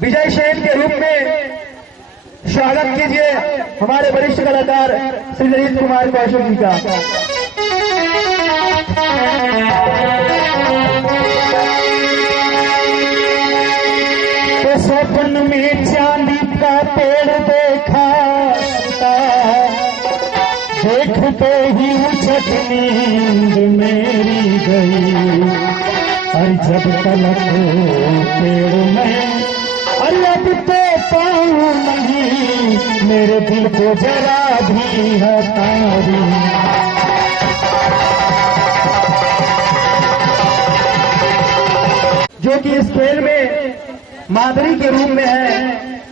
विजय सेन के रूप में स्वागत कीजिए हमारे वरिष्ठ कलाकार श्री ललित कुमार कौशिक जी का। तो स्वप्न में चांदी का पेड़ देखा, देखते ही उछट नींद मेरी गई, और जब तलक पेड़ में अब तो पाऊं नहीं, मेरे दिल को जरा भी हतारी। जो कि इस खेल में माधुरी के रूप में है।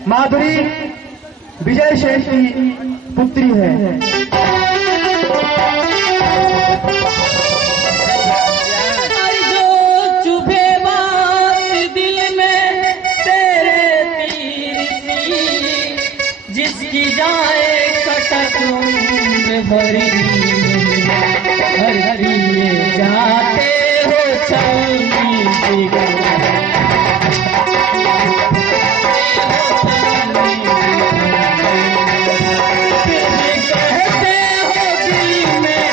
माधुरी विजय सेन की पुत्री है। जिसकी जाए कटक भरी हर लिए जाते हो चलनी कहते हो दिल में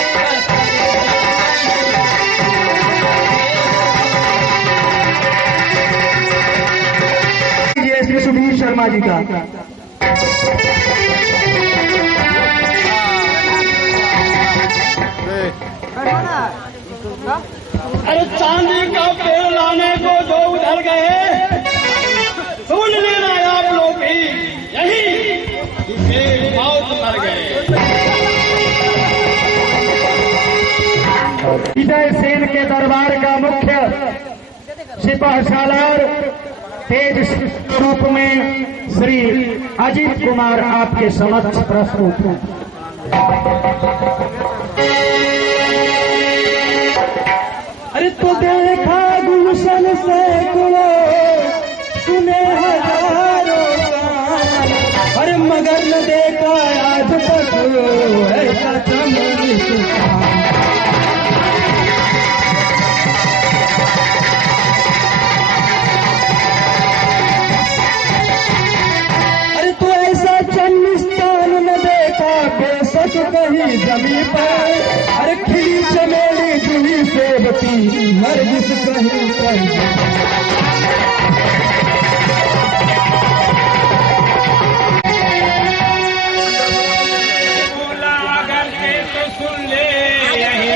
ये श्री सुधीर शर्मा जी का। अरे चांदी का पेड़ लाने को जो उधर गए, सुन लेना आप लोग भी यही मौत मर गए। विजय सेन के दरबार का मुख्य सिपाही सालार तेज रूप में श्री अजीत कुमार आपके समक्ष प्रस्तुत हैं। अरे तो देखा गुलशन से कुलो, सुने हजारों गान, अरे मगर न देखा आज तक ऐसा चमन सुखान। अरे तो ऐसा चन्निस्तान न देखा बेसक कहीं जमीन पर, अरे खिली चमेली जुली सेवती नरगिस कहीं कहीं। बोला अगर के तो सुन ले यही,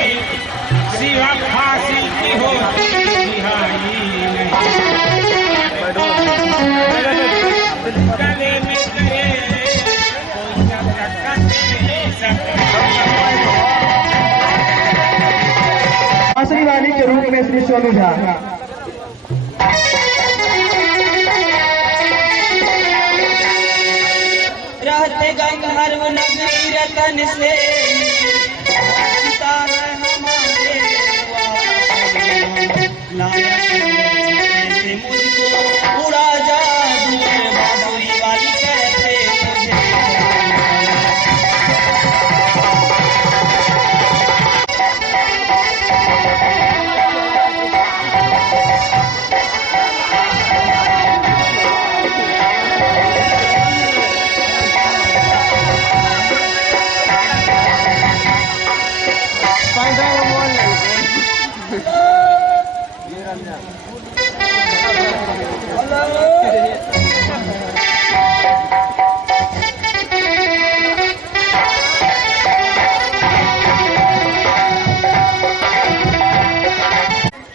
सिवा फांसी की होती रिहाई नहीं। गले में गए कोई टक्कर नहीं सकता। बांसुरी वाली के रूप में श्री सोनू झा। रहते गंधर्व नगरी रतन से पिता है हमारे से मुझको उड़ा जा बांसुरी वाली करते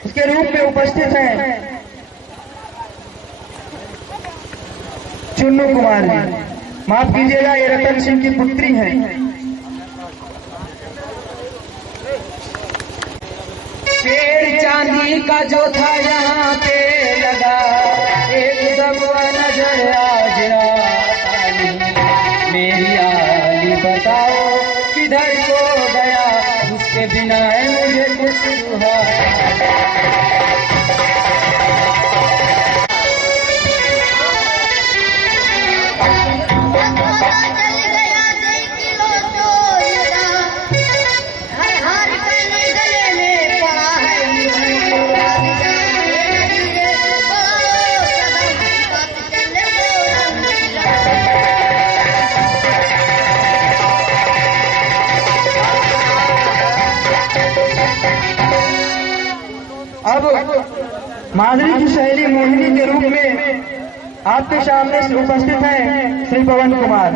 उसके रूप में उपस्थित हैं चुन्नू कुमार जी। माफ कीजिएगा, ये रतन सिंह की पुत्री हैं। पेड़ चांदी का जो था यहाँ पे लगा, एकदम नजर आज आली। मेरी आली बताओ किधर को गया, उसके बिना है मुझे कुछ हुआ। हर हर के गले में पड़ा है माधुरी की सहेली मोहिनी के रूप में आपके सामने से उपस्थित हैं श्री पवन कुमार।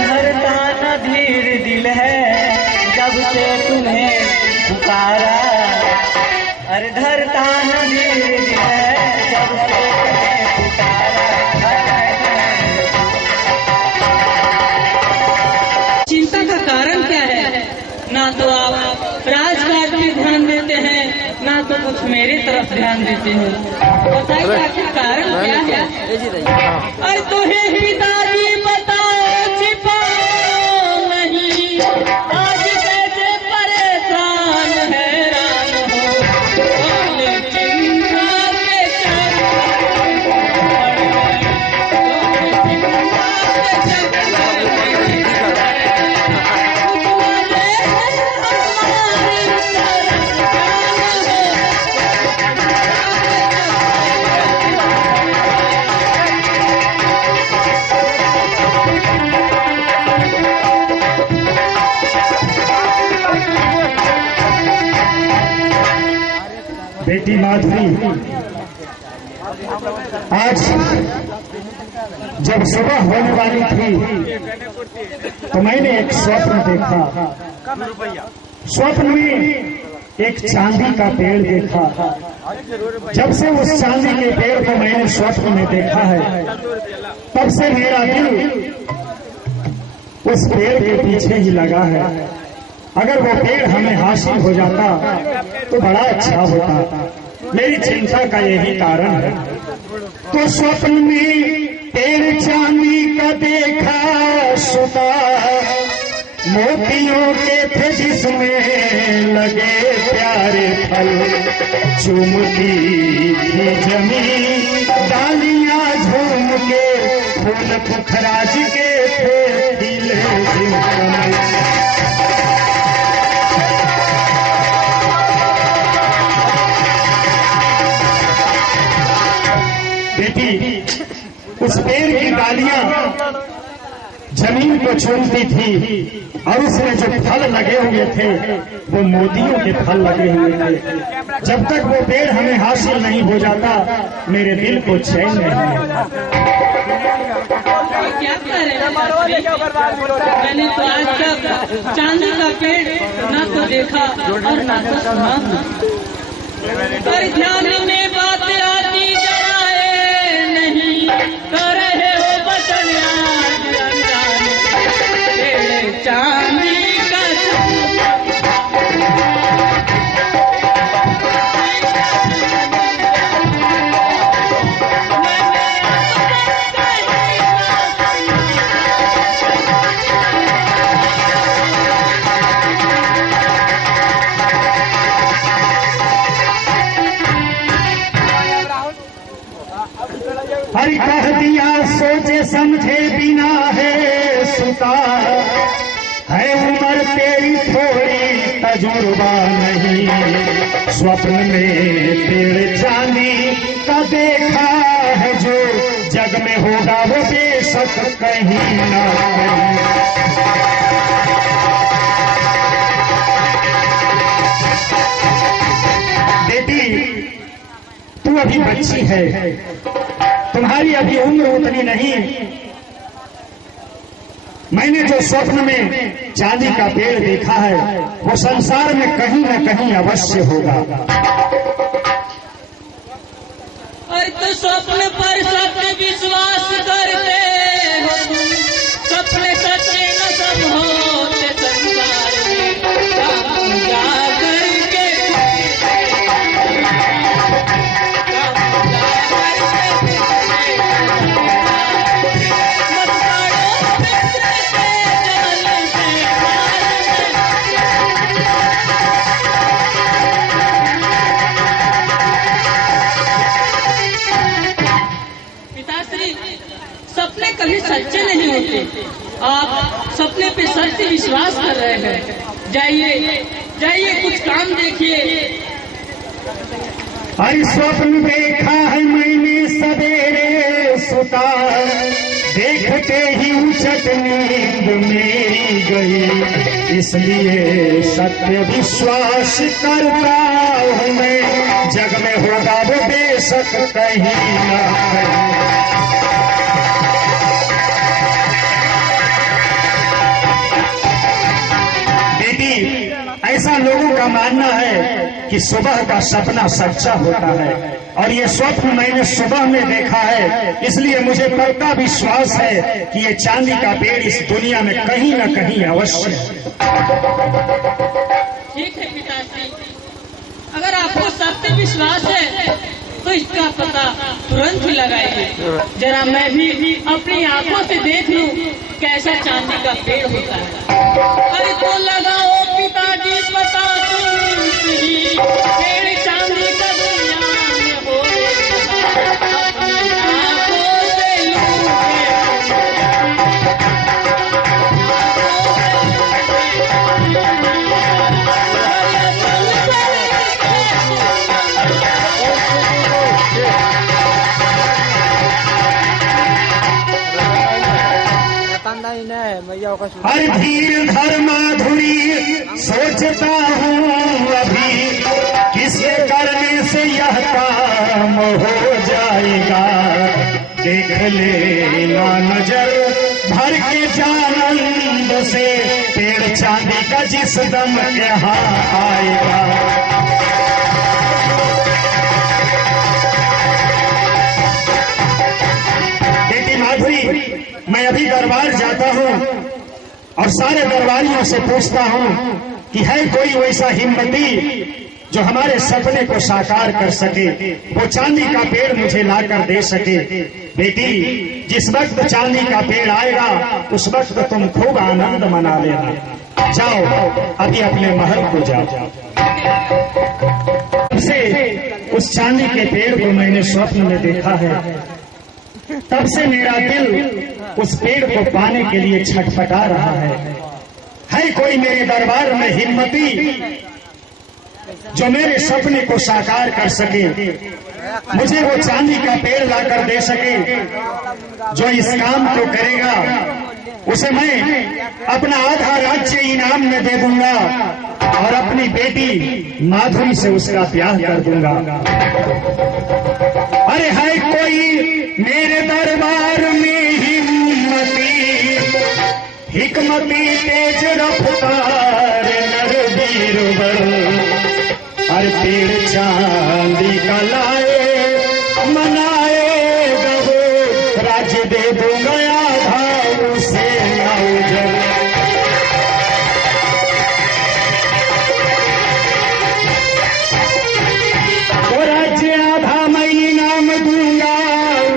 धरता न धीर दिल है जब से तुम्हें पुकारा, अरे धरता न धीर दिल है जब से तुम्हें पुकारा। चिंता का कारण क्या है? ना तो आप राजकाज में ध्यान देते हैं, ना तो कुछ मेरी तरफ ध्यान देते हैं। बताइए आखिर कारण क्या है? अरे तुम्हें पिताजी बताओ छिपाओ नहीं, आज कैसे परेशान हैरान हो, बोले चिंता के बेटी माधुरी, आज जब सुबह होने वाली थी तो मैंने एक स्वप्न देखा। स्वप्न में एक चांदी का पेड़ देखा। जब से उस चांदी के पेड़ को मैंने स्वप्न में देखा है, तब से मेरा दिल उस पेड़ के पीछे ही लगा है। अगर वो पेड़ हमें हासिल हो जाता तो बड़ा अच्छा होता। मेरी चिंता का यही कारण है। तो स्वप्न में पेड़ चांदी का देखा सुता, मोतियों के थे जिसमें लगे प्यारे फल, चूमती थी जमीन डालियां झूम के, फूल पुखराज के थे खिले जिनमें। बेटी, उस पेड़ की डालियां जमीन को चूमती थी और उसमें जो फल लगे हुए थे वो मोतियों के फल लगे हुए थे। जब तक वो पेड़ हमें हासिल नहीं हो जाता मेरे दिल को चैन नहीं मिलता। क्या करें? मैंने तो आज तक चांदी का पेड़ ना तो देखा और ना तो सुना। पर ध्यान में बात आती जराए नहीं, कर रहे हो बचन याद अनजान, चांदी का हरि कह दिया सोचे समझे बिना है सुता, है उम्र तेरी थोड़ी तजुर्बा नहीं, स्वप्न में पेड़ चांदी का देखा है जो जग में होगा वो बेशक कहीं ना कहीं। बेटी, तू अभी बच्ची है, तुम्हारी अभी उम्र उतनी नहीं। मैंने जो स्वप्न में चांदी का पेड़ देखा है वो संसार में कहीं न कहीं अवश्य होगा। और तो स्वप्न पर सत्य विश्वास करते हो तुम, सपने सच्चे न सब होते संसार में, जाकर के सपने कभी सच्चे नहीं होते। आप सपने पे सच्चे विश्वास कर रहे हैं। जाइए जाइए कुछ काम देखिए। हर स्वप्न देखा है मैंने सवेरे सुता, देखते ही उचट नींद मेरी गई, इसलिए सत्य विश्वास करता हूँ मैं, जग में होगा वो बेशक कहीं ना कहीं। ऐसा लोगों का मानना है कि सुबह का सपना सच्चा होता है, और ये स्वप्न मैंने सुबह में देखा है, इसलिए मुझे पक्का विश्वास है कि ये चांदी का पेड़ इस दुनिया में कहीं न कहीं अवश्य है। ठीक है पिताश्री, अगर आपको सत्य विश्वास है तो इसका पता तुरंत ही लगाइए। जरा मैं भी अपनी आंखों से देख लूं कैसा चांदी का पेड़ होता है। अरे तो लगाओ पिताजी पता तुम ही, पेड़ चांदी का दुनिया में हो अपनी आंखों से हर धीर धर माधुरी सोचता हूँ अभी, किसके करने से यह काम हो जाएगा। देख लेना नजर भर के जानंद से, पेड़ चांदी का जिस दम यहाँ आएगा। मैं अभी दरबार जाता हूँ और सारे दरबारियों से पूछता हूँ कि है कोई वैसा हिम्मती जो हमारे सपने को साकार कर सके, वो चांदी का पेड़ मुझे लाकर दे सके। बेटी, जिस वक्त चांदी का पेड़ आएगा उस वक्त तुम खूब आनंद मना लेना। जाओ अभी अपने महल को जाओ। से उस चांदी के पेड़ को मैंने स्वप्न में देखा है, तब से मेरा दिल उस पेड़ को पाने के लिए छटपटा रहा है कोई मेरे दरबार में हिम्मती जो मेरे सपने को साकार कर सके, मुझे वो चांदी का पेड़ लाकर दे सके। जो इस काम को करेगा उसे मैं अपना आधा राज्य इनाम में दे दूंगा और अपनी बेटी माधुरी से उसका ब्याह कर दूंगा। अरे है कोई मेरे दरबार में हिकमती तेज रफ्तार नर बीरबल, हर पेड़ चांदी का लाए मनाए गो, राज्य दे दूंगा आधा उसे नौजल। वो राज्य आधा मैं इनाम दूंगा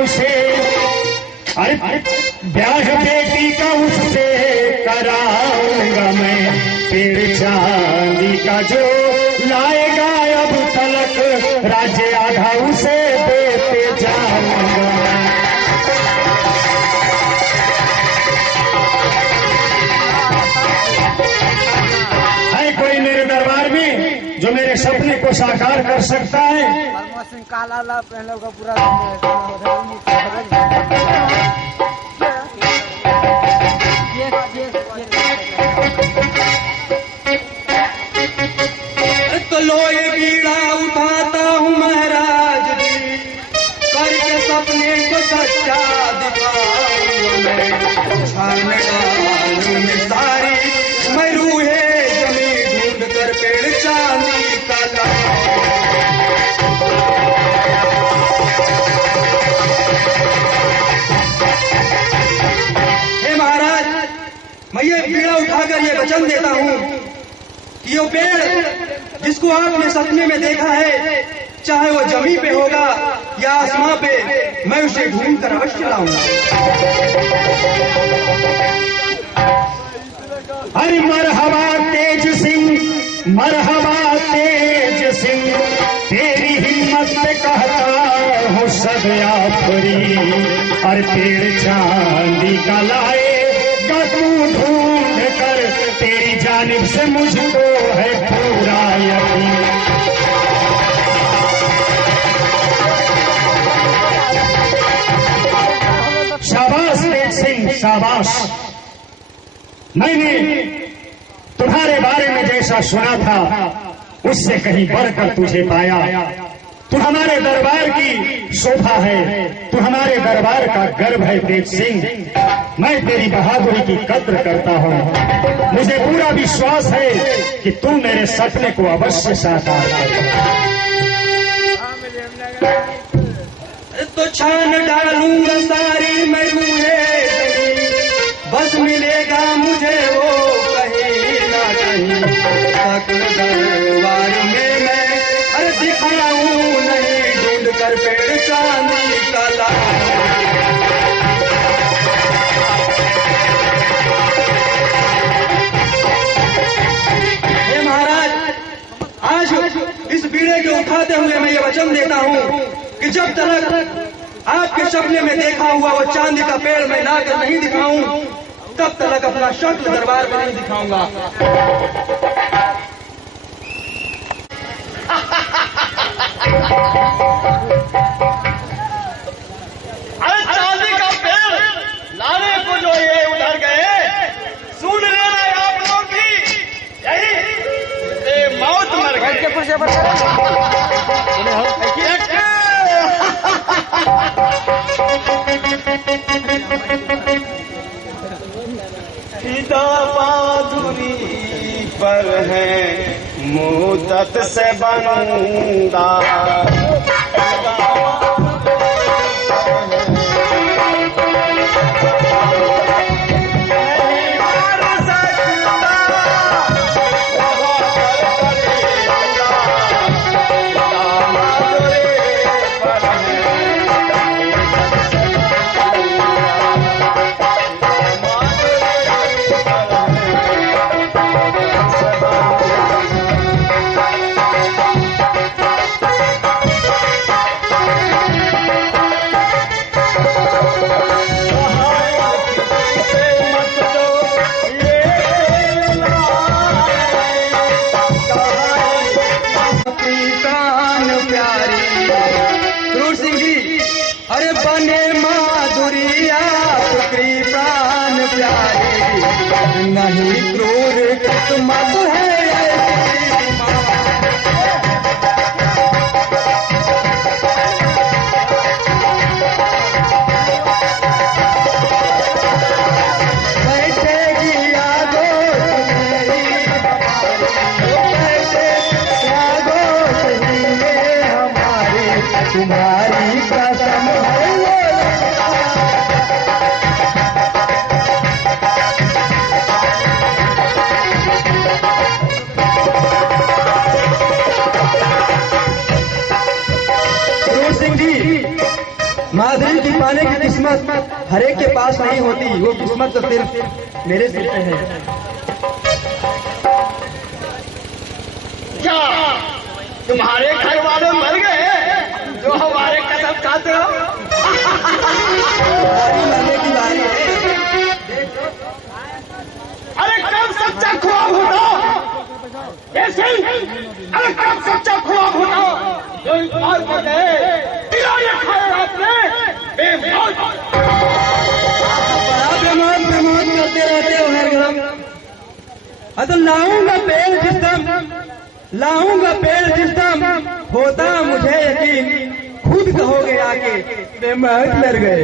उसे, अरे ब्याह बेटी का उससे कराऊंगा मैं। पेड़ चांदी का जो लाएगा अब तलक, राज्य आधा उसे देते जाऊंगा। है कोई मेरे दरबार में जो मेरे सपने को साकार कर सकता है? काला पहले का पूरा तो लो ये बीड़ा उठाता हूँ महाराज, करके सपने को सच्चा दिखाऊं मैं। छान डालूं में सारी मैं रूहे जमीन ढूंढ कर पेड़ चांदी का हे महाराज, मैं ये बीड़ा उठाकर ये वचन देता हूँ कि ये पेड़ जिसको आपने सपने में देखा है, चाहे वो जमीन पे होगा या आसमां पे, मैं उसे ढूंढ कर अवश्य लाऊंगा। अरे मरहबा तेज सिंह, मरहबा तेज सिंह, तेरी हिम्मत पे कहता हूँ सब आफरी। अरे पेड़ चांदी का लाए तू ढूंढ कर, तेरी जानिब से मुझको है पूरा यकीन। शाबाश तेज शाबाश। मैंने तुम्हारे बारे में जैसा सुना था उससे कहीं बढ़कर तुझे पाया। तू हमारे दरबार की शोभा है, तू हमारे दरबार का गर्व है तेज सिंह। मैं तेरी बहादुरी की कद्र करता हूँ। मुझे पूरा विश्वास है कि तू मेरे सपने को अवश्य साकार करेगा। तो छान डालूंगा सारी मैं रूहे, बस मिलेगा मुझे वो कहीं ना कहीं। तक दरबार में मैं अरे दिखाऊं नहीं, ढूंढ कर पेड़ चांदी का लाऊं। हे महाराज, आज इस बीड़े को उठाते हुए मैं ये वचन देता हूँ कि जब तक आपके सपने में देखा हुआ वो चांदी का पेड़ मैं लाकर नहीं दिखाऊं, तब तक अपना शक्ल दरबार में नहीं दिखाऊंगा। अरे चांदी का पेड़ लाने को जो ये उधर गए, सुन लेना आप लोग भी, यही मौत मर गए। फिदा बहादुरी पर है मुद्दत से बनूंगा। अरे बने माधुरिया पुत्री प्राण प्यारी, नहीं क्रूर किस्मत है बैठेगी आगोश में हमारी, तुम्हारी कसम है। माधुरी की पाने की किस्मत हर एक के पास नहीं होती, वो किस्मत तो सिर्फ मेरे सिर पे है। क्या तुम्हारे घर वाले मर गए जो हमारे कसम खाते हो? मरने की बारी है। अरे कब सच्चा ख्वाब होता? अरे कब सच्चा ख्वाब होता जो इकबाल को गए खाए आपने बेमौत। बड़ा प्रमोद करते रहते हो हर घड़ी। तो लाऊंगा पेड़ जिस दम होता मुझे यकीन, खुद कहोगे आके बेमौत मर गए।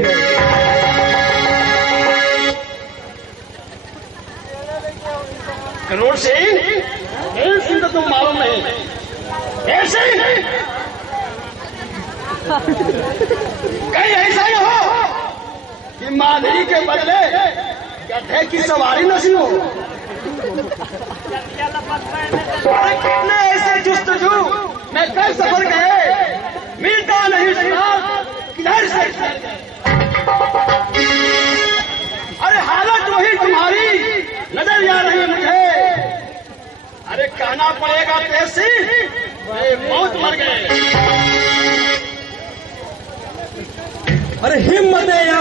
करोड़ सिंह तो तुम मालूम नहीं, ऐसे ही कहीं ऐसा ही हो कि माधुरी के बदले गधे की सवारी नसीब हो। अरे कितने ऐसे जुस्तजू मैं कई सफर गए, मिलता नहीं जनाब किधर से। अरे हालत वही तुम्हारी नजर आ रही मुझे। अरे कहना पड़ेगा कैसी मौत मर गए। अरे हिम्मत या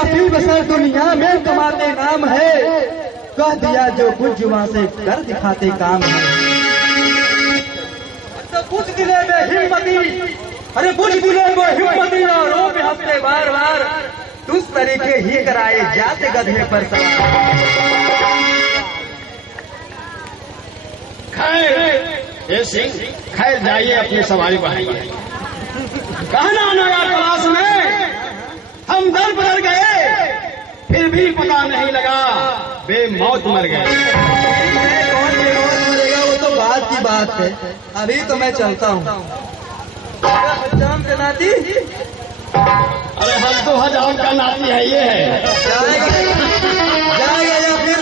फिर बसर दुनिया में कमाते नाम है, कह दिया जो कुछ जुबान से कर दिखाते काम है। तो बुझ दिले में हिम्मती, अरे बुझ दिले वो हिम्मती और रो पे हंसते बार बार, उस तरीके ही कराए जाते गधे पर सवार। खैर ये सिंह, खैर जाइए अपनी सवारी बढ़ाइए। कहना नया तलाश में हम दर बदल गए, फिर भी पता नहीं लगा बेमौत मर गए। कौन बेमौत मरेगा वो तो बात की बात है, अभी तो मैं चलता हूँ। हजाम के नाती अरे हम तो हजाम का नाती है, ये है जाएगा या फिर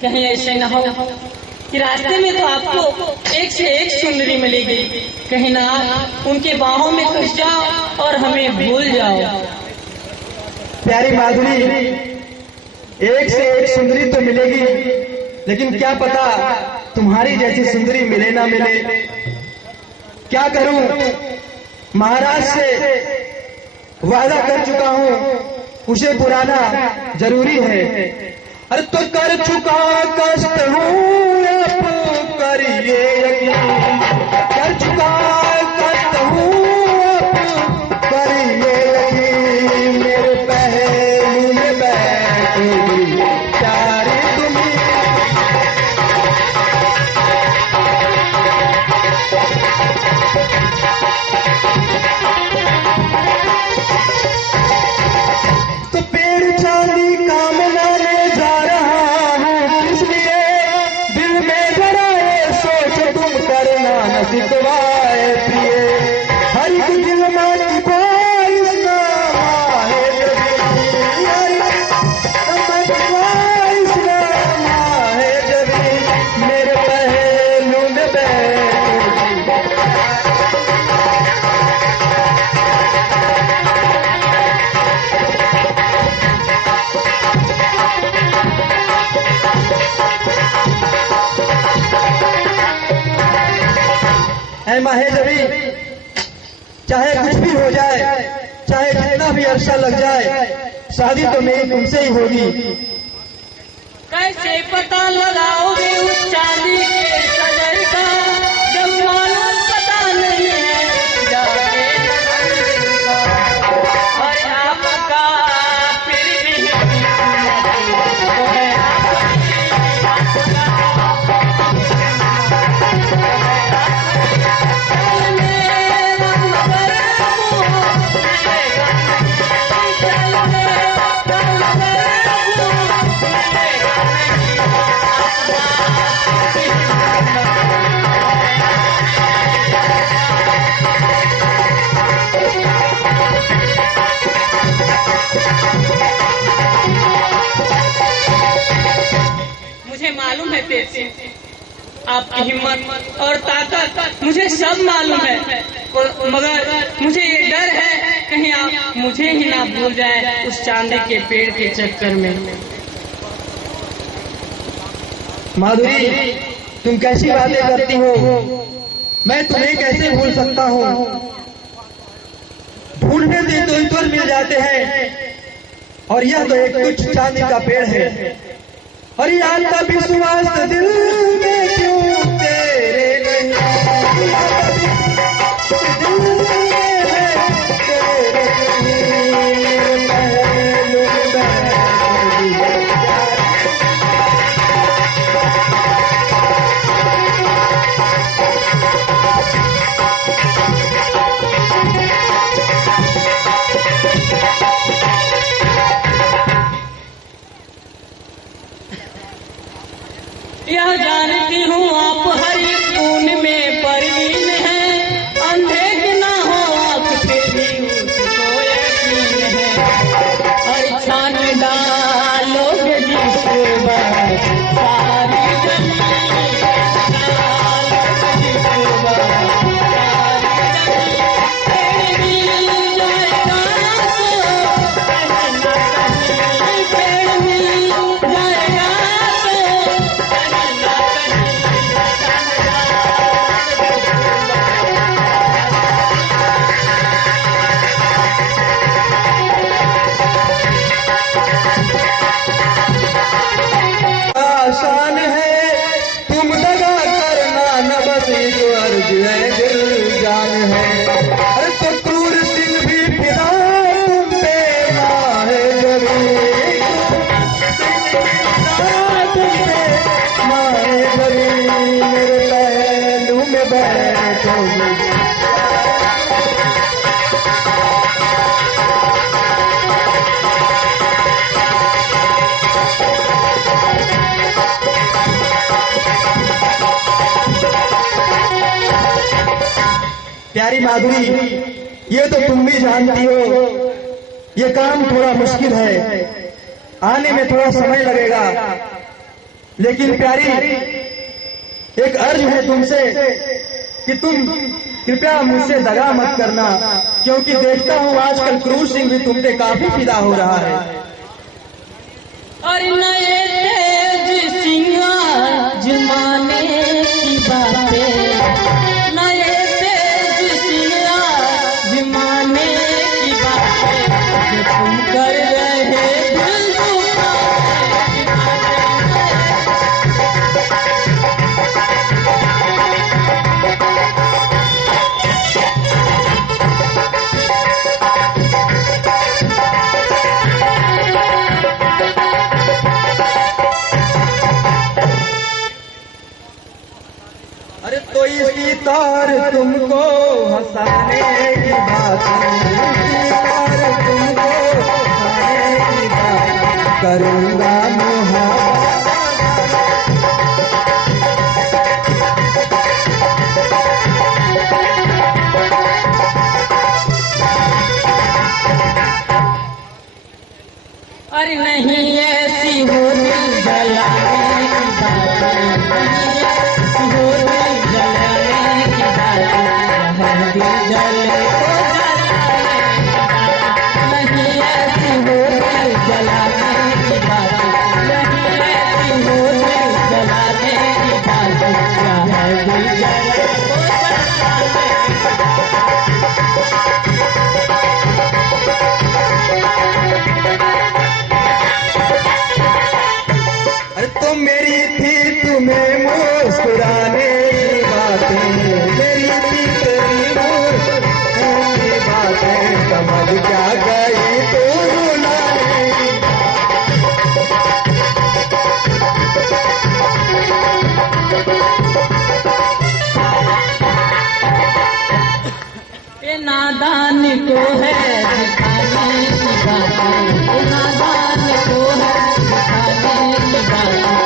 कहीं ऐसे न हो कि रास्ते में तो आपको एक से एक सुंदरी मिलेगी, कहीं ना उनके बाहों में घुस जाओ और हमें भूल जाओ। प्यारी माधुरी, एक से एक सुंदरी तो मिलेगी, लेकिन क्या पता तुम्हारी जैसी सुंदरी मिले ना मिले। क्या करूं, महाराज से वादा कर चुका हूं, उसे पुराना जरूरी है। अरे तो कर चुका कष्ट हूँ अब करिए यकीन, कर चुका कष्ट हूँ अब करिए यकीन। मेरे पहलू में बैठेगी प्यारी दुनिया। तो पेड़ चांदी काम लाने जा रहा हूँ, इसलिए दिल में जरा ये सोच तुम करना न सिखवाए प्रिय। हर एक दिल में ख्वाहिश ना माहे जबी, हर एक ख्वाहिश ना माहे जबी। मेरे पहलू में बैठेगी। ऐ माहे जबी, चाहे कुछ भी हो जाए, चाहे जितना भी अरसा लग जाए, शादी तो मेरी तुमसे ही होगी। कैसे पता लगाओगे उस चांदी के सजर का, जब मालूम पता नहीं है जाके अंदर का। और आपका फिर भी वो है मुझे मालूम है तेज सिंह, आपकी हिम्मत और ताकत मुझे सब मालूम है, मगर मुझे ये डर है कहीं आप मुझे ही ना भूल जाए उस चांदी के पेड़ के चक्कर में। माधुरी, तुम कैसी बातें करती हो, मैं तुम्हें कैसे भूल सकता हूँ। ढूंढने से तो ईश्वर मिल जाते हैं, और यह तो एक तुच्छ चांदी का पेड़ है। अरे आता विश्वास दिल में क्यों तेरे नहीं, दिल में है तेरे नहीं, पहलू में यह जानती हूँ आप हर एक खून में परवीन है, अंधे की ना हो आप फिर भी उसको यकीन है। और छान डालोगे जिस बार सारी जमीन, डालोगे जिस बार सारी जमीन, पेड़ मिल जाएगा तो कहीं ना आसान है तुम दगा करना, न बस ये जो अर्ज है दिल जान है। अरे तो क्रूर दिल भी फिदा तुम पे माहे जमीन, तुम पे माहे जमीन, मेरे पहलू में बैठोगी। प्यारी माधुरी, ये तो तुम भी जानती हो ये काम थोड़ा मुश्किल है, आने में थोड़ा समय लगेगा, लेकिन प्यारी एक अर्ज है तुमसे कि तुम कृपया मुझसे दगा मत करना, क्योंकि देखता हूँ आजकल क्रूर सिंह भी तुम पे काफी फिदा हो रहा है। और नए तेज सिंगार जमाने की बातें, नए तेज सिंगार जमाने की बातें, जो तुम कर रहे दिल दुखाने की अरे तो इसी तार तुमको हंसाने की बात, इसी तार तुमको हंसाने की बात करूंगा मोहब्बत। अरे नहीं ऐसी हो दिल जलाने की बातें, नहीं ऐसी हो दिल जलाने की बातें, यहाँ दिल जले तो जलाने की बातें, नहीं ऐसी हो दिल जलाने की बातें, नहीं ऐसी हो दिल जलाने की बातें, यहाँ दिल जले तो जलाने की अरे तो मेरी थी तुम्हें मुस्कुराने की बातें, मेरी थी तेरी मुस्कुराने की बातें, समझ क्या गई तू रुलाने की। ये नादान को है दिखाने की बातें, ये नादान को है दिखाने की बातें,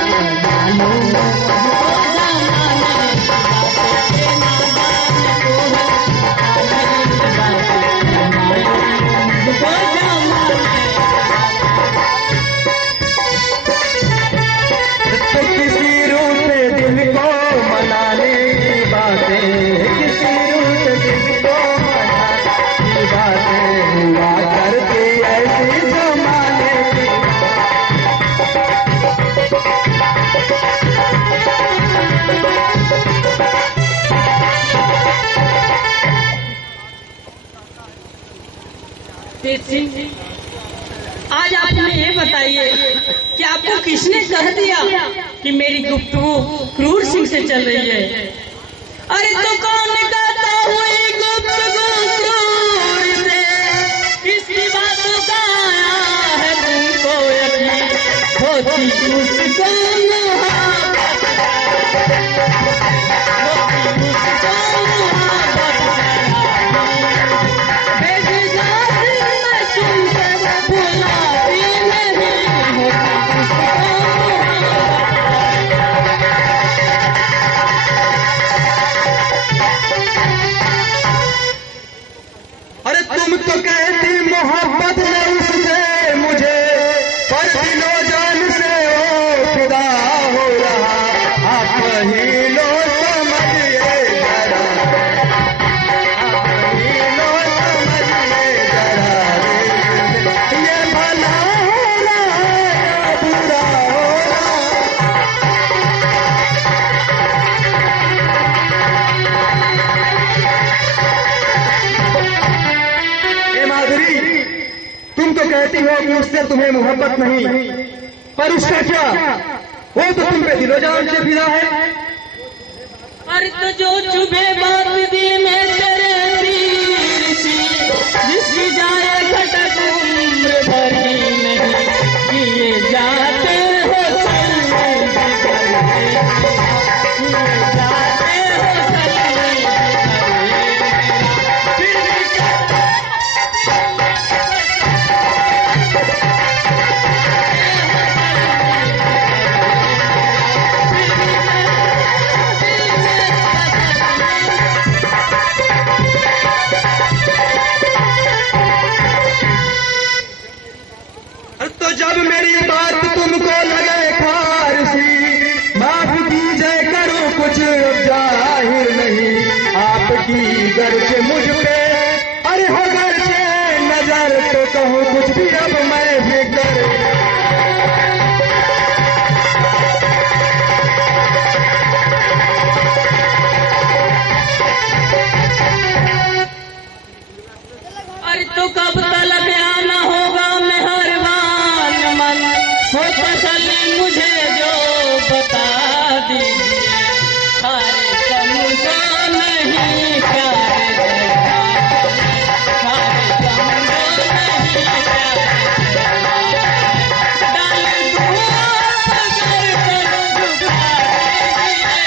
मालूम मुझको जमाने की बातें, ये नादान को है दिखाने की बातें, मालूम मुझको जमाने तो किसी रूप से दिल को मनाने की बातें, किसी रूप से दिल को मनाने की बातें हुआ करती ऐसी जमाने की। आज आप हमें ये बताइए कि आपको किसने कह दिया कि मेरी गुफ्तगू क्रूर सिंह से चल रही है? अरे तो कौन कहता हुई गुफ्तगू क्रूर से, किसकी बातों का आया है तुमको यकीन, होती उसको तुम तो कहती मोहब्बत में उससे मुझे, पर दिलो जान से ओ खुदा हो रहा, आप ही लो समझिए जरा, आप ही लो समझिए जरा, ये भला हो रहा या बुरा हो तुम तो कहती हो कि उससे तुम्हें मोहब्बत नहीं, पर उसका क्या, वो तो तुम पे दिलो जान से फिदा है। अरे तो जो चुभे बात दिल में तेरे तीर सी, जिसकी जाए घटक उम्र भर ही नहीं, किए जाते हो चलने जब मेरी बात तुमको लगे खारसी, माफ कीजिए करो कुछ जाहिर नहीं, आपकी गर्ज मुझ पे अरे हो गर्ज नजर, तो कहूँ कुछ भी अब मैं भी कर। अरे तो कब तलक आना होगा मेहरबान मन, हो तसल्ली मुझे जो बता दीजिए, सारे समझो नहीं प्यारे जवान, सारे समझो नहीं प्यारे जवान, डाल दूँ अगर कर झुका दीजिए,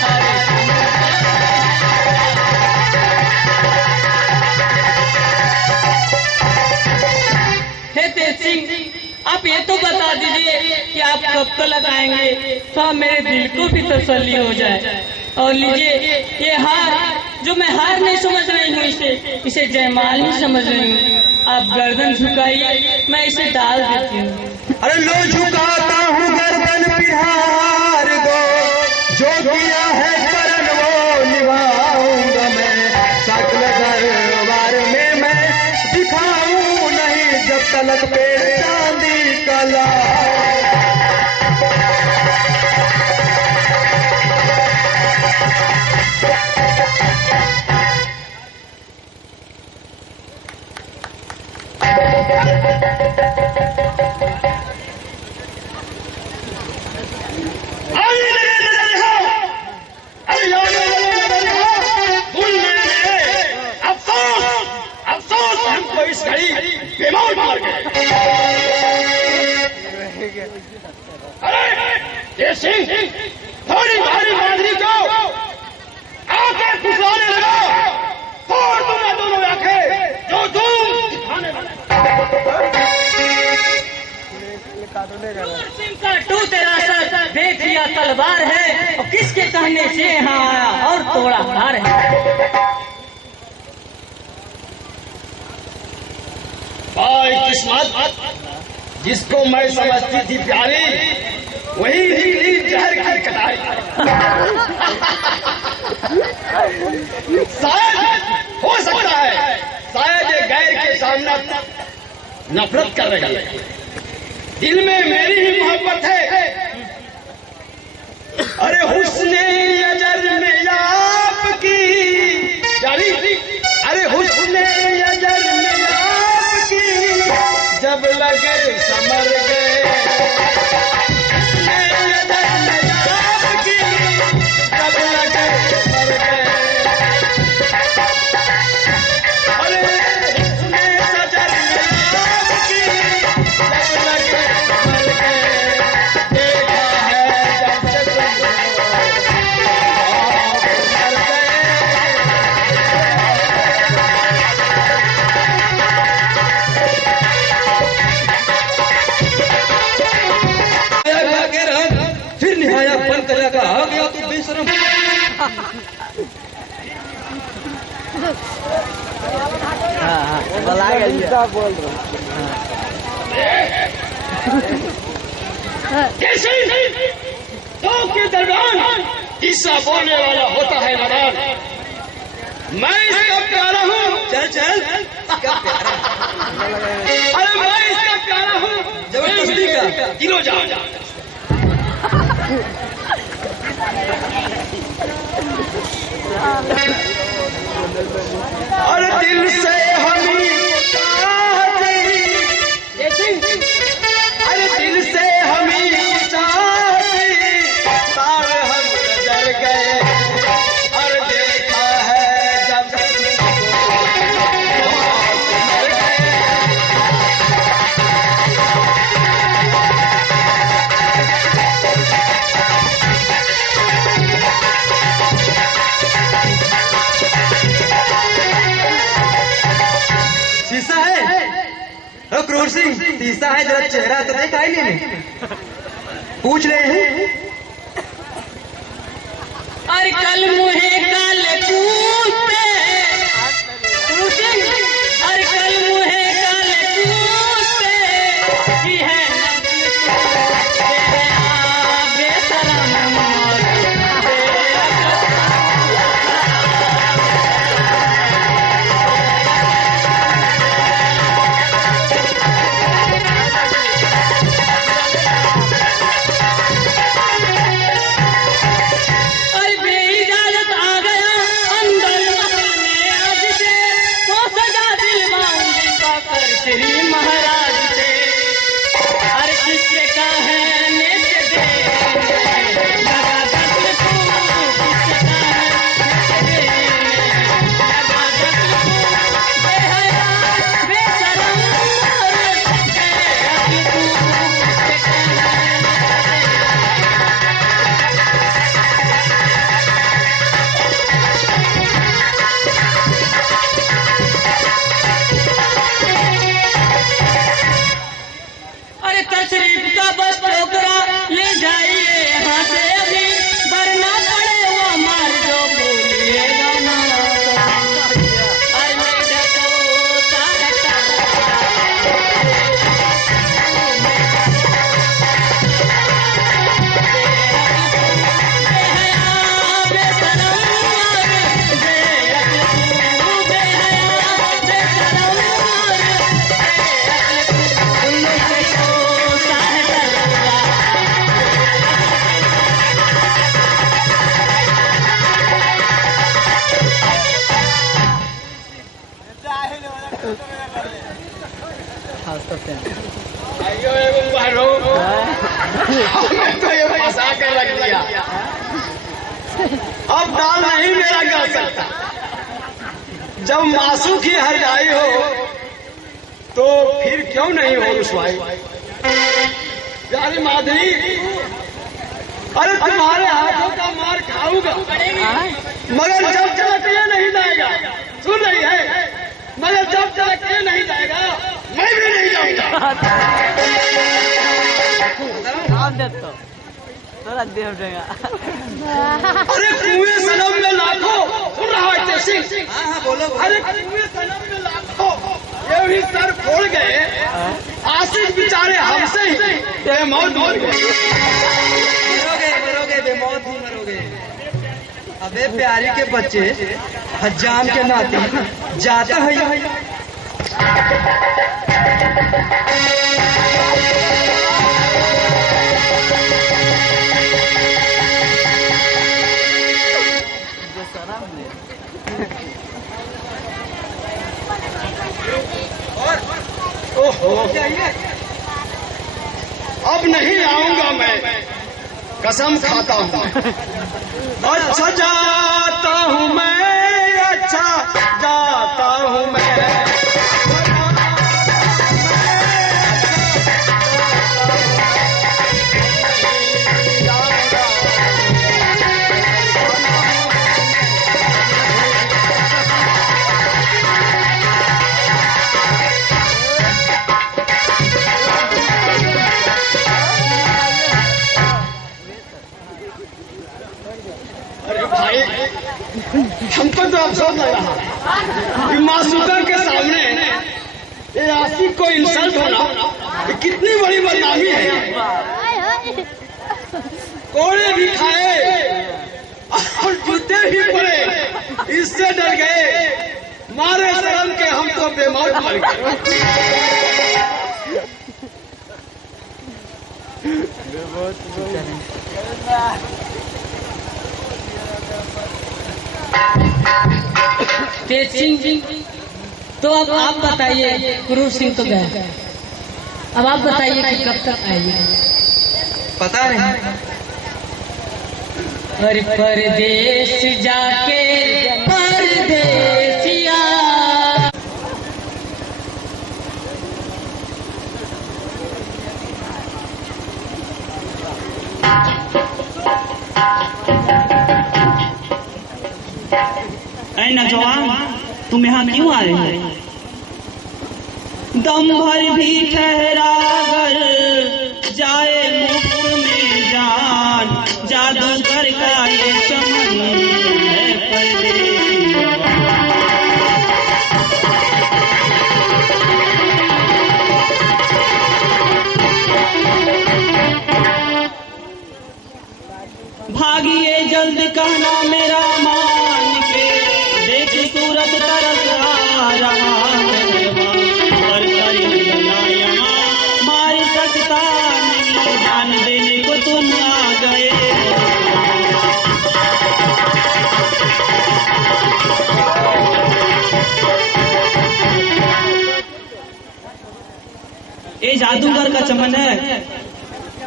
सारे सिंह, आप ये तो बता दीजिए कि आप कब तक आएंगे, तो मेरे दिल को भी तसल्ली हो जाए। और लीजिए ये हार, जो मैं हार नहीं समझ रही हूँ, इसे जयमाल ही समझ रही हूँ। आप गर्दन झुकाइए, मैं इसे डाल देती हूँ। अरे लो झुकाता हूँ गर्दन, पिहार दो, जो किया है करन वो निभाऊंगा मैं, सकल दरबार में मैं दिखाऊं नहीं, जब तलक पेड़ चांदी कला। इस घड़ी बेमौत मार गए। अरे ये सिंह थोड़ी भारी मांझरी को आके खुशलाने लगा, तोड़ दूंगा दोनों आंखें जो तुम दिखाने सिंह का टू तेरा सर देख लिया तलवार है, और किसके कहने से यहाँ आया और तोड़ा हार है। भाई किस्मत जिसको मैं समझती थी प्यारी, वही ली जहर की कटाई। शायद हो सकता है, शायद ये गैर के सामने नफरत कर रही है, दिल में मेरी ही मोहब्बत है। अरे हुस्ने अजर में आपकी प्यारी, अरे हुस्ने अजर में आपकी सब लगे समर गए सब लगे समर गए अरे सजन की सब लगे समर गए देखा है जब से तुमको मर गए फिर निहाया फल तला का आ गया तो बेशरम। कैसे दो के दरमियान हिस्सा बोलने वाला होता है मदान। मैं इसका प्यारा हूँ चल चल अरे मैं इसका प्यारा हूँ जबरदस्ती का गिरो जा और दिल से हमी अरे दिल से हमी चाहती सारे हम नजर गए और देखा है जब मर गए शीशा है ओ क्रूर सिंह शीशा है जरा चेहरा तो देखा ही नहीं पूछ रहे हैं अरे कल मुहे कल पूछते अरे कल मुहे कल पूछते की है बेशरम अरे बेइजाजत आ गया अंदर महल में आज से तो सजा दिलवाऊंगी पाकर श्री महाराज से अरे किसके का है नेचे दे लगा दखल तू किसके का है नेचे दे लगा दखल तू बेहया बेशरम बेअक्ल तू किसके का है अरे तशरीफ का बस टोकरा ले जाइए यहाँ से अभी वरना पड़े हुआ मार जो बोलिएगा ना अरे मेरा तोता है आइयो एगो बारो हमें तो ये फंसा कर रख दिया अब दाल नहीं मेरा गा सकता जब मासू की हरजाई हो तो फिर क्यों नहीं हो रुसवाई प्यारी माधुरी अरे तुम्हारे हाथों का मार खाऊंगा मगर जब तक ये नहीं जाएगा सुन रही है मगर जब तक ये नहीं जाएगा मैं भी नहीं जाऊंगा अरे कुएं सनम में लाखों सुन रहा है तेजी सिंह बोलो अरे कुएं सनम में लाखों ये भी सर फोड़ गए आशिक बेचारे हमसे ही बेमौत हो गए मरोगे मरोगे बेमौत ही मरोगे। अबे प्यारी के बच्चे हजाम के नाते जाता है ओह अब नहीं आऊंगा मैं, कसम खाता हूँ। अच्छा जाता हूँ मैं, अच्छा जाता हूँ मैं। भाई हमको तो अफसोस लग रहा है कि मासूदा के सामने ये आशिक को इंसल्ट होना ये कितनी बड़ी बदनामी है। कोड़े भी खाए और जूते भी पड़े, इससे डर गए, मारे शर्म के हम तो बेमौत मर गए। तेज सिंह, तो अब आप बताइए, क्रूर सिंह तो गए, अब आप बताइए कि कब तक आइए? पता नहीं। अरे परदेश जाके परदेसिया, ऐ नौजवान, तुम यहाँ क्यों आए हो? दम भर भी ठहरा कर जाए मुफ्त में जान, जादूगर का ये चमन है परदेसिया। भागिए जल्द कहना मेरा मान के, देख सूरत तरस आ रहा है पर करीना यहाँ मार सकता नहीं, जान देने को तुम आ गए। ये जादूगर का चमन है,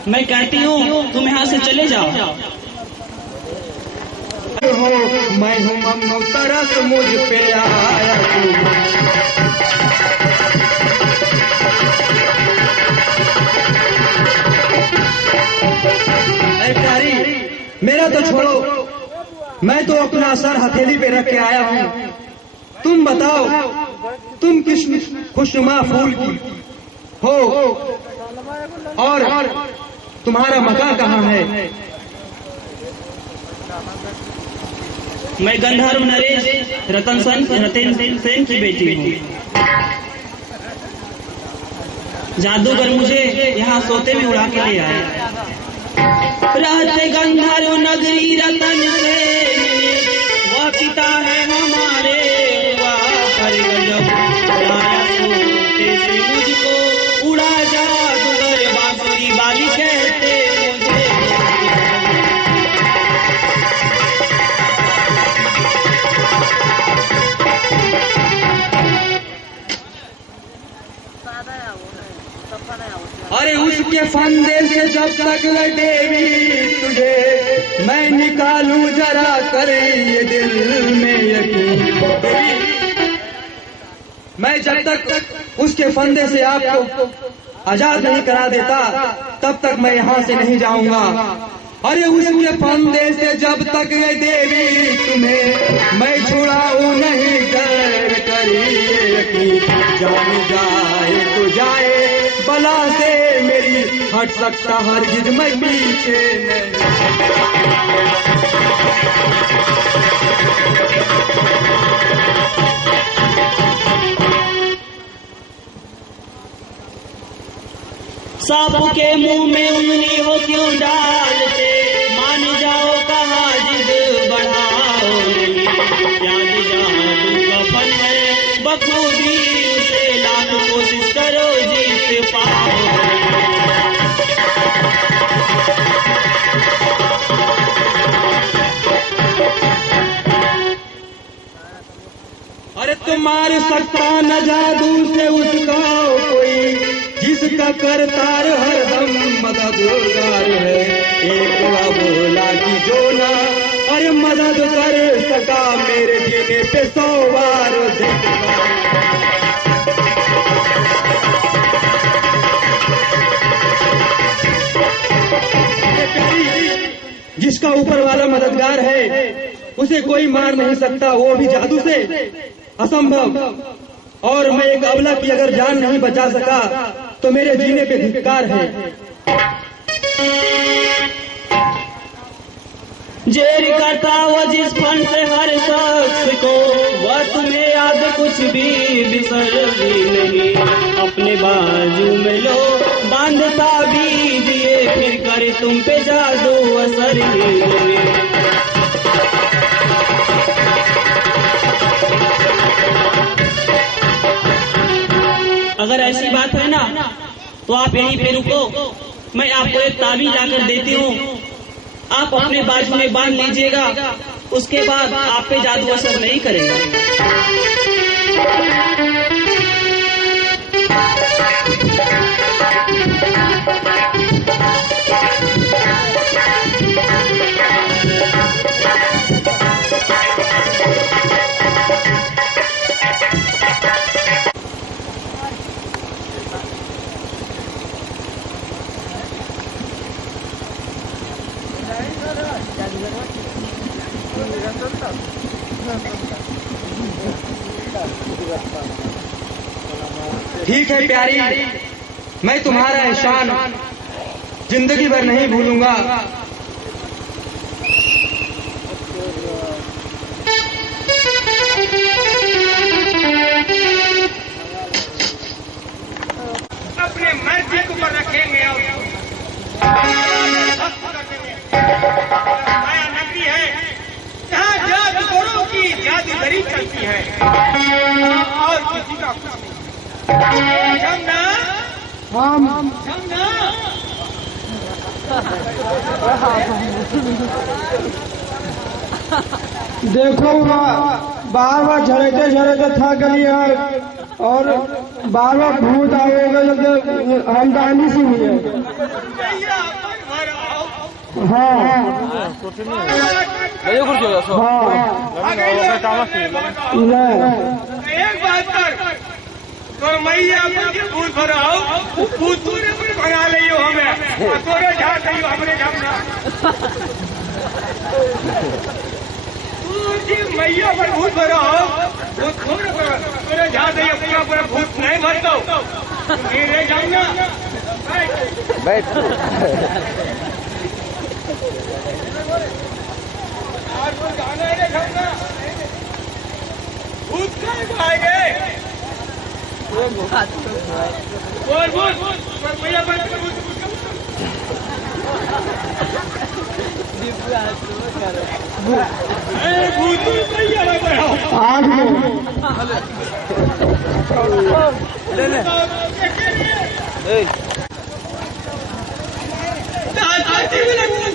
मैं कहती हूँ तुम यहाँ से चले जाओ। हो मैं हूँ ममनो तरस मुझ पे आया तू। अरे प्यारी, मेरा तो छोड़ो, मैं तो अपना सर हथेली पे रख के आया हूँ। तुम बताओ, तुम किस खुशनुमा फूल की हो और तुम्हारा मकान कहाँ है? मैं गंधर्व नरेश रतन सेन की बेटी हूँ। जादूगर मुझे यहाँ सोते में उड़ा के ले आए। रहते गंधर्व नगरी रतन सेन, वह पिता है हमारे, पर गजब आया सोते से मुझको उड़ा जादूगर, बांसुरी बाली कहते मुझे। अरे उसके फंदे से जब तक मैं देवी तुझे मैं निकालूं जरा कर ये दिल में यकीन। मैं जब तक उसके फंदे से आपको आजाद नहीं करा देता तब तक मैं यहाँ से नहीं जाऊंगा। अरे उसके फंदे से जब तक ये देवी तुम्हें मैं छुड़ाऊं नहीं, डर करिए यकीन। जान जाए तो जाए बला से मेरी, हट सकता हरगिज मैं पीछे नहीं। सांप के मुंह में उंगली हो क्यों डालते, मान जाओ कहा जिद बढ़ाओ नहीं। याद जादू का फल है बखूबी, उसे लाख कोशिश करो जीत पाओ। अरे तुम मार सकता न जादू से उसका कोई, का करतार हरदम मददगार है। एक बार बोला कि जो ना अरे मदद कर सका मेरे जीने पे 100 बार जिसका ऊपर वाला मददगार है उसे कोई मार नहीं सकता, वो भी जादू से असंभव। और मैं एक अबला की अगर जान नहीं बचा सका तो मेरे जीने पे धिक्कार है। जेर करता वो जिस फन से हर शख्स को, वह तुम्हें याद कुछ भी बिसर भी नहीं। अपने बाजू में लो बांधता भी दिए, फिर करे तुम पे जादू असर ही नहीं। अगर ऐसी बात है ना तो आप यहीं पे रुको, मैं आपको एक ताबीज लाकर देती हूँ, आप अपने बाजू में बांध लीजिएगा, उसके बाद आप पे जादू असर नहीं करेगा। ठीक है प्यारी, मैं तुम्हारा एहसान जिंदगी भर नहीं भूलूंगा। अपने मर्जी को ऊपर रखेंगे और माया नगरी है जहाँ जादूगरों की जादूगरी चलती है और किसी का कुछ नहीं। समझा? समझा? देखो बार बार झड़ते झड़ते थक गई है और बार बार भूत आओगे जब हमदानी सी हुई है। भैया अपन घर आओ। हाँ एक बात कर तो मैया मुझे भूत भराओ, भूत तूने कुछ बना लियो हमें, तोरे झाड़ नहीं हमने झपना। तू मैया पर भूत भराओ, भूत तोरे झाड़ नहीं अपना पूरा भूत नहीं भरता मेरे जाऊंगा। आज तो जाना है झपना, भूत कहाँ आएंगे? बोल भैया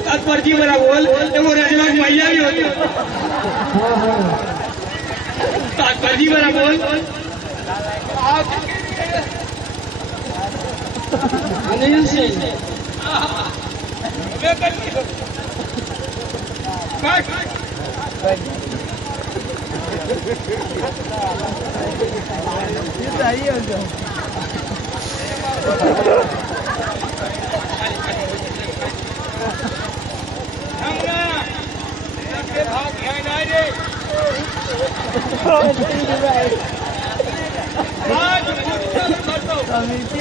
तात्पर्य वाला बोल, वो रजवा मैया भी होती तात्पर्य वाला बोल। अनिल सिंह भाग ध्यान आए रे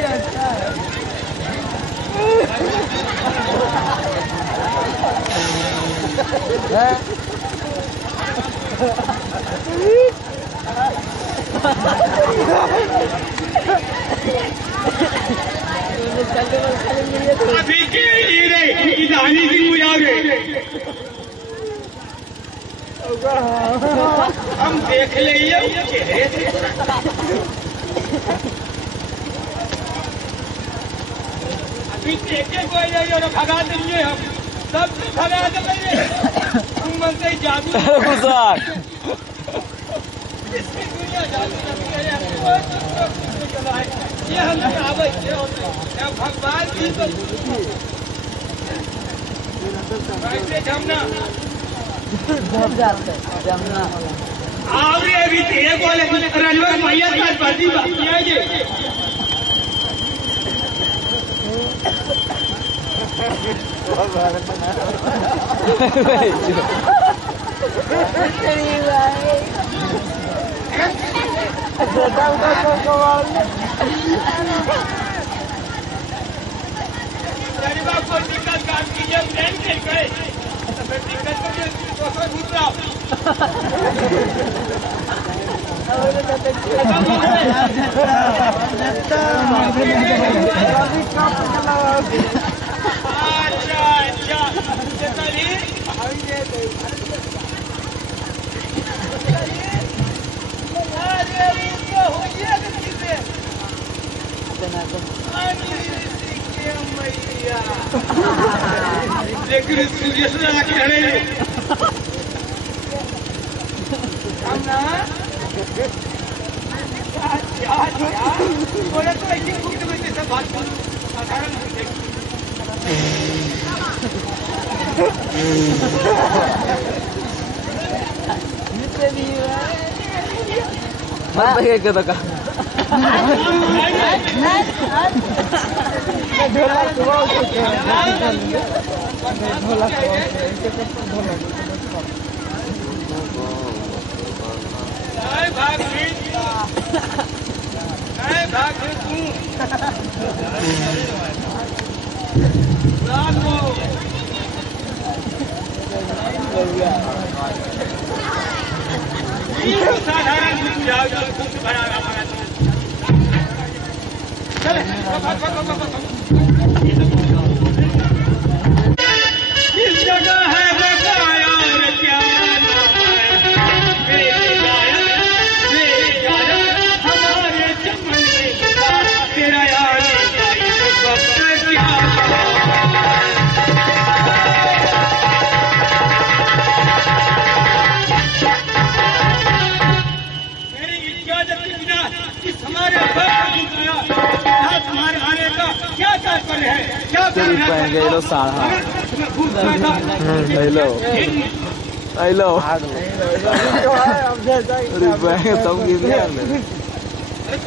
अच्छा है। अभी के हीरे की कहानी की बुझाओगे, हम देख लिए चेहरे से। अभी देखे कोई भगा देंगे, हम सब भगा देंगे। तुम मन से जादू इसकी दुनिया जाती रहती है, ये हम आवे ये भगवान की तो कैसे जमना आवरे अभी ते बोले रनवर मैया का बड़ी बाकी है ये कोई दिक्कत काम कीजिए प्लान कर गए तो फिर दिक्कत करिए दोस्तों दूसरा अच्छा चलिए लेकिन सूर्य से खड़े हम ना बोले तो ऐसी खुद में सब बात साधारण इस जगह है बकाया और क्या हमारे चमन में तेरा यार क्या हमारे तुम्हारे आने का क्या तात्पर्य है क्या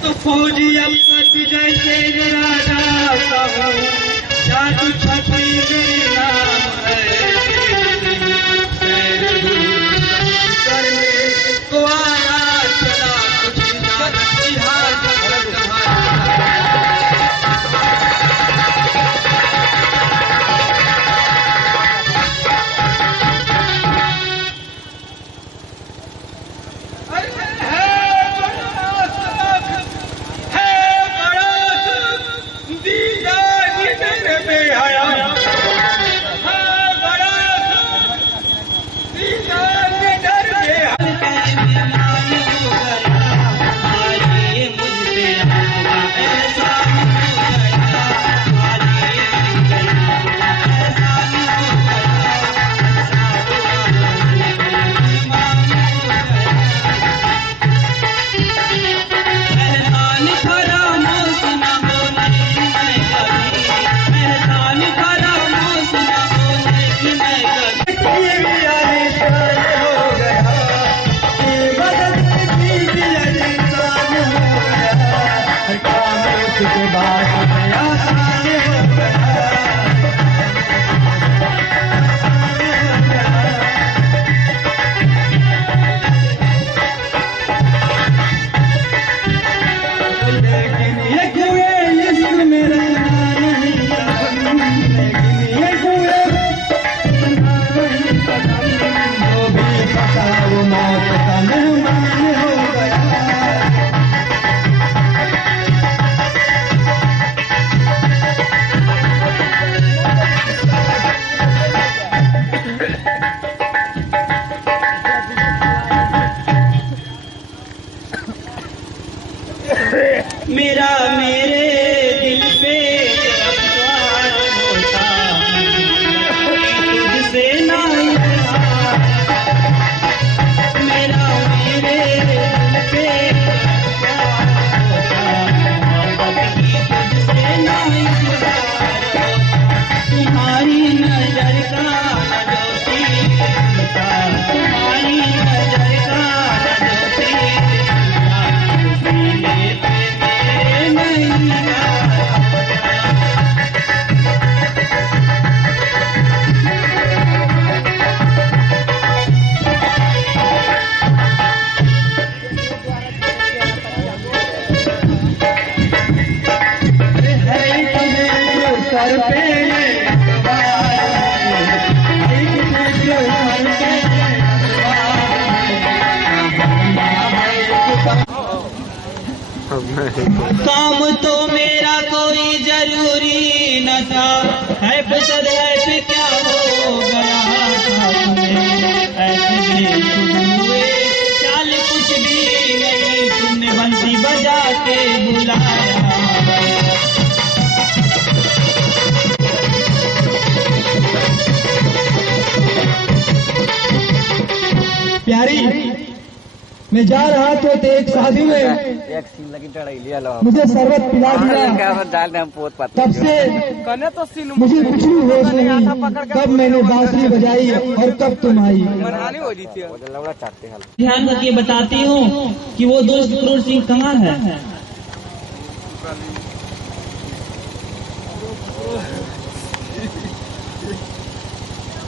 तो फौजी अब तक जैसे राजा जादू छपी मेरे नाम है तो आया चला काम तो मेरा कोई जरूरी न था, है बसर है फिर क्या हो गया ऐसे हुए चाल कुछ भी नहीं, तुमने बंसी बजा के बुलाया। प्यारी, मैं जा रहा तो एक शादी में मुझे शरबत पिला दिया, तब से मुझे कुछ भी होश नहीं कब मैंने बांसुरी बजाई और कब तुम आई। ध्यान रखिए, बताती हूँ कि वो दोस्त क्रूर सिंह कहाँ है।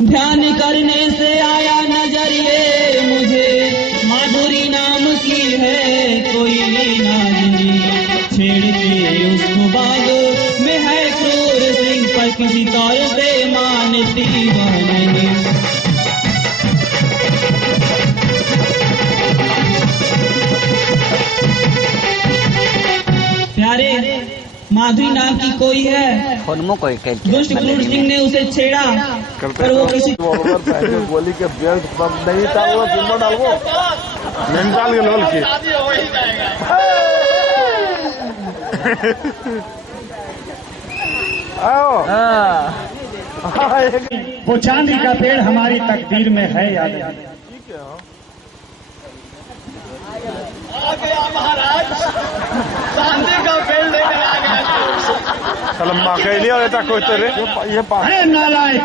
ध्यान करने से आया नजर ये मुझे, माधुरी नाम की है कोई नागिनी, छेड़ के उसको बाग में है क्रूर सिंह, पर किसी तौर पे मानती वह नहीं। प्यारे, माधुरी नाम की कोई है, दुष्ट क्रूर सिंह ने उसे छेड़ा, पर वो किसी बोली के बेल्ट नहीं था, वो जिम्मा डाल वो मेंटाल के लोल की शादी हो ही जाएगा। आओ वो चांदी का पेड़ हमारी तकदीर में है या नहीं? आ गया महाराज, चांदी का पेड़ लेकर आ गया। सलम्मा कह लिया रहता कोई तेरे ये अरे नालायक,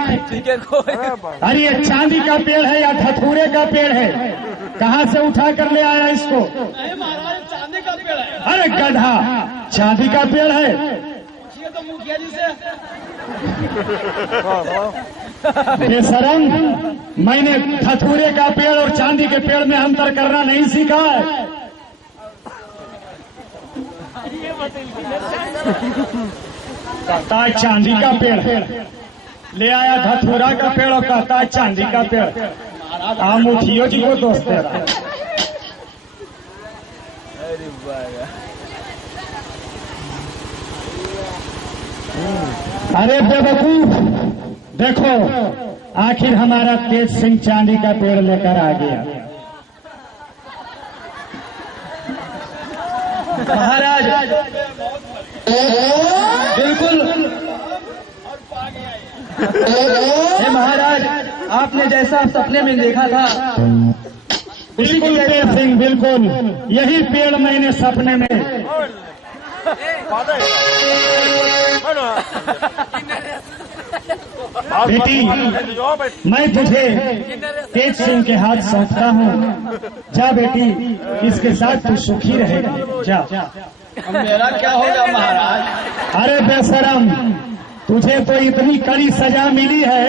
अरे ये चांदी का पेड़ है या धतूरे का पेड़ है? कहाँ से उठा कर ले आया इसको? नहीं महाराज, चांदी का पेड़ है। अरे गधा, चांदी का पेड़ है? ये तो मुखिया जी से। बेशरम, मैंने धतूरे का पेड़ और चांदी के पेड़ में अंतर करना नहीं सीखा है। कहता है चांदी का पेड़ है, ले आया धतूरा का पेड़ और कहता है चांदी का पेड़। आप मुखियो जी को दोस्त दे रहा है। अरे बेवकूफ, देखो आखिर हमारा तेज सिंह चांदी का पेड़ लेकर आ गया। महाराज बिल्कुल, हे महाराज, आपने जैसा सपने में देखा था बिल्कुल तेज सिंह, बिल्कुल यही पेड़ मैंने सपने में। बेटी, मैं तुझे तेज सिंह के हाथ सौंपता हूँ। जा बेटी, इसके साथ तू सुखी रहेगा। जा। अब मेरा क्या होगा महाराज? अरे बेशरम, तुझे तो इतनी कड़ी सजा मिली है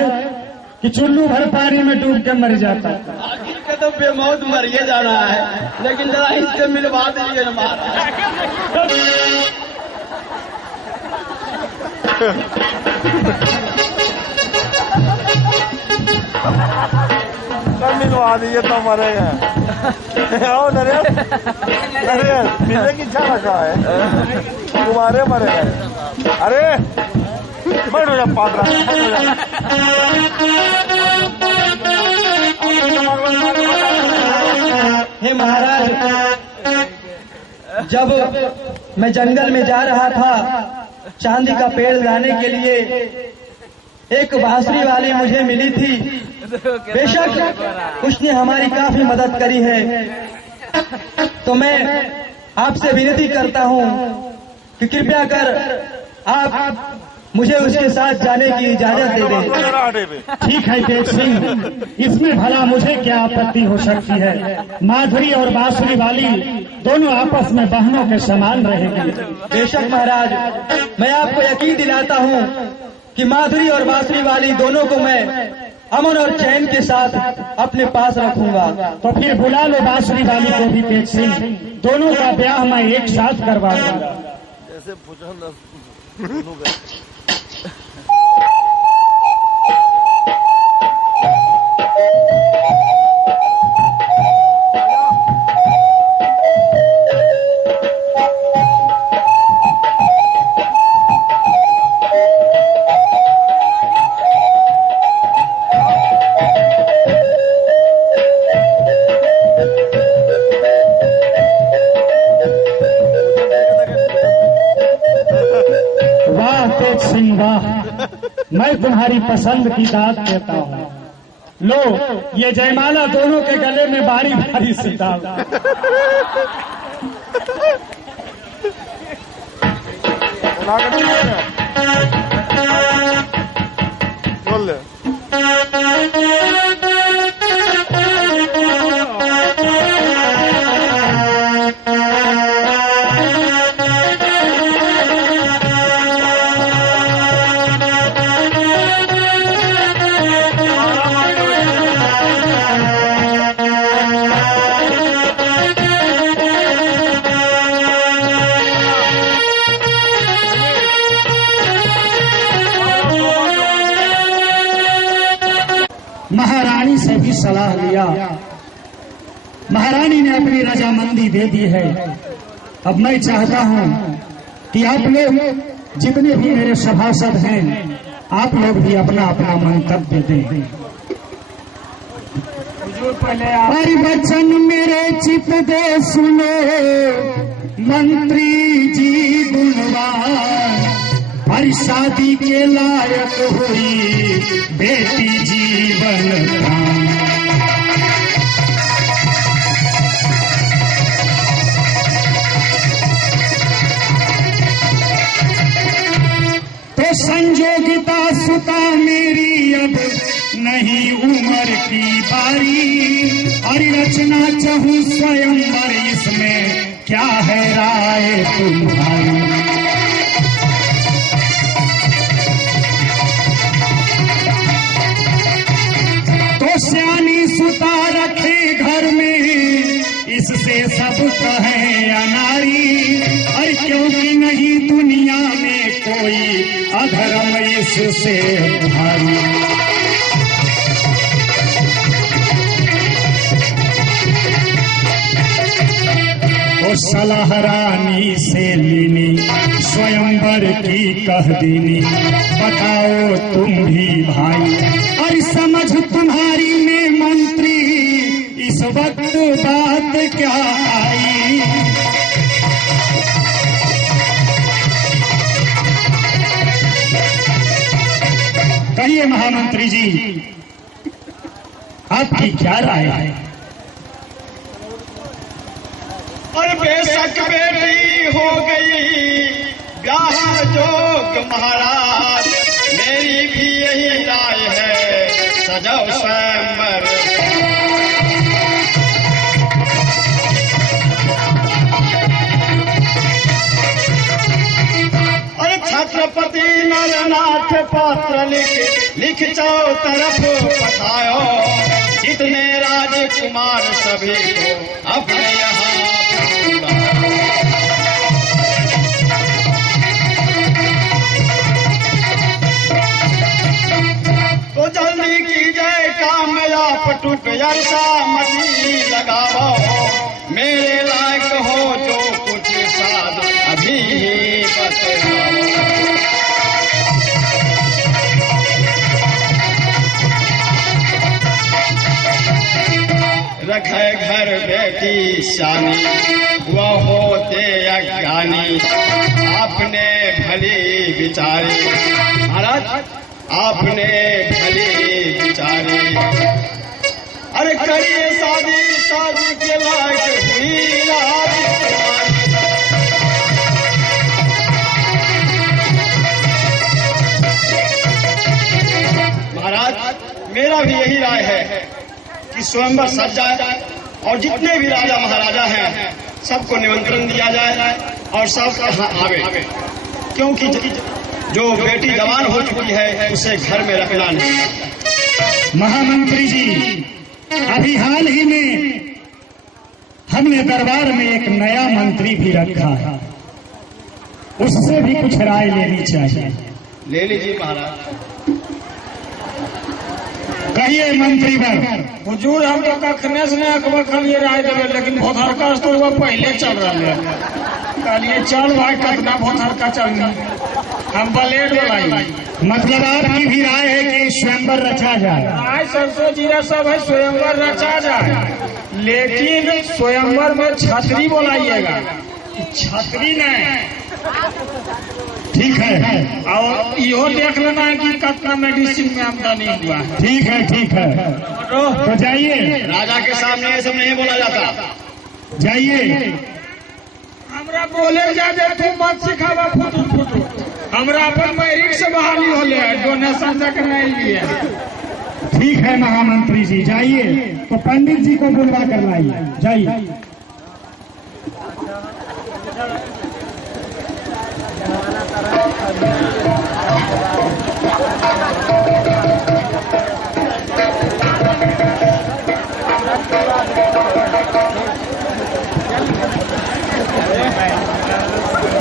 कि चुल्लू भर पानी में डूब के मर जाता। आखिर के तो बेमौत मरिए जा रहा है, लेकिन जरा इससे मिलवा दीजिए ना महाराज। मिलवा दिए तो मरेगा। आओ नरेश, नरेश मिलने की इच्छा रखा है, तुम्हारे मरेगा। अरे बैठ हो जा पात्रा। हे महाराज, जब मैं जंगल में जा रहा था चांदी का पेड़ लाने के लिए, एक बांसुरी वाली मुझे मिली थी। बेशक उसने हमारी काफी मदद करी है, तो मैं आपसे विनती करता हूँ कि कृपया कर आप मुझे उसके साथ जाने की इजाजत दे दें। ठीक है तेज सिंह, इसमें भला मुझे क्या आपत्ति हो सकती है। माधुरी और बांसुरी वाली दोनों आपस में बहनों के समान रहेंगी। बेशक महाराज, मैं आपको यकीन दिलाता हूँ कि माधुरी और बांसुरी वाली दोनों को मैं अमन और चैन के साथ अपने पास रखूंगा। तो फिर बुला लो बांसुरी वाली को भी तेज सिंह, दोनों का ब्याह मैं एक साथ करवा दूंगा। जैसे सिंह, मैं तुम्हारी पसंद की दात देता हूँ। लो, ये जयमाला दोनों के गले में बारी बारी से डाल। बोल ले। महारानी से भी सलाह लिया, महारानी ने अपनी रजामंदी दे दी है। अब मैं चाहता हूं कि आप लोग जितने भी मेरे सभासद हैं, आप लोग भी अपना अपना मंतव्य दें। हरि वचन मेरे चित दे सुनो, मंत्री जी गुणवान, हर शादी के लायक हुई बेटी जीवन दान। तो संजोगिता सुता मेरी अब नहीं उम्र की बारी, और रचना चाहूं स्वयंवर, इसमें क्या है राय तुम्हारी। श्यानी सुता रखे घर में, इससे सब कहे अनारी, और क्योंकि नहीं दुनिया में कोई अधर्म इससे भारी। तो सलाह रानी से लेनी, स्वयंवर की कह देनी, बताओ तुम भी भाई, और समझ तुम्हारी में मंत्री इस वक्त बात क्या आई। कहिए महामंत्री जी, आपकी क्या राय है? और बेशक बेटी हो गई ब्याह जोग महाराज, मेरी भी यही राय है, सजाओ स्वयंवर। और छत्रपति नरनाथ पात्र लिख चारों तरफ बताओ, जितने राजकुमार सभी को अपने यहाँ तो जल्दी की जाए काम या पटुक ऐसा मती लगाओ, मेरे लायक हो जो कुछ साध अभी बताओ। रखे घर बेटी शानी, वह होते अज्ञानी, आपने भली विचारी महाराज, आपने भली विचारी। अरे करिए शादी, शादी के लायक हुई राजकुमारी। महाराज, मेरा भी यही राय है कि स्वयंवर सज जाए, और जितने भी राजा महाराजा हैं सबको निमंत्रण दिया जाए, और सब यहाँ आवे, क्योंकि जो बेटी जवान हो चुकी है उसे घर में रखना नहीं। महामंत्री जी, अभी हाल ही में हमने दरबार में एक नया मंत्री भी रखा है, उससे भी कुछ राय लेनी चाहिए। ले लीजिए महाराज। कहिए मंत्री वर्ग। हुजूर हम तो कखने से अकबर खान ये राय देवे, लेकिन भोथरका तो वो पहले चल रहा है। कहलिए चल भाई, कितना भोथरका चलना, हम ब्लेड बनाई। मतलब आपकी भी राय है कि स्वयंवर रचा जाए? आज सरसों जीरा सब है, स्वयंवर रचा जाए, लेकिन स्वयंवर में छतरी बोलाइएगा। छतरी नहीं, ठीक है, और यो देख लेना है कि कितना मेडिसिन में आमदनी हुआ है। ठीक है तो जाइए, राजा के सामने ये सब नहीं बोला जाता। जाइए। हमरा बोले जाजे तू मत सिखावा फुटू। हमरा अपन मैरिट से बहाली होले डोनेशन तक नहीं लिए। ठीक है महामंत्री जी, जाइए तो पंडित जी को बुलवा कर लाइए, जाइए।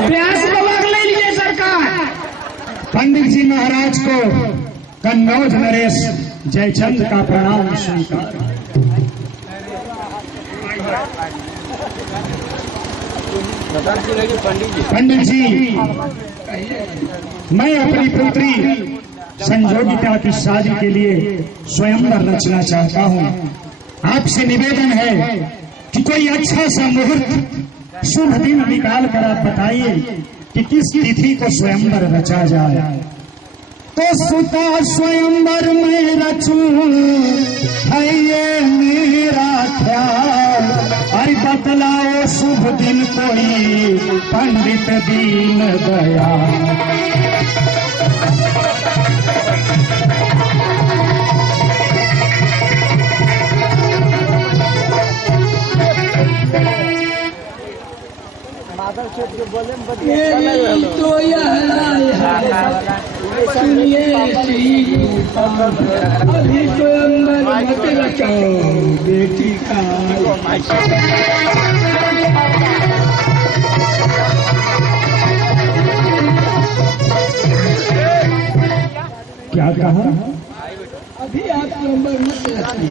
प्यास लग लीजिए सरकार। पंडित जी महाराज को कन्नौज नरेश जयचंद का प्रणाम स्वीकार। पंडित जी, मैं अपनी पुत्री संजोगिता की शादी के लिए स्वयंवर रचना चाहता हूँ। आपसे निवेदन है कि कोई अच्छा सा मुहूर्त शुभ दिन निकाल कर आप बताइए कि किस तिथि को स्वयंवर रचा जाए। तो सुता स्वयंवर में रचूं है ये मेरा ख्याल, अरे बतलाओ शुभ दिन कोई पंडित दीन दयाल। तो अभी स्वयंवर मत रचाओ बेटी का। क्या कहा? अभी आप स्वयंवर मत रचाओ।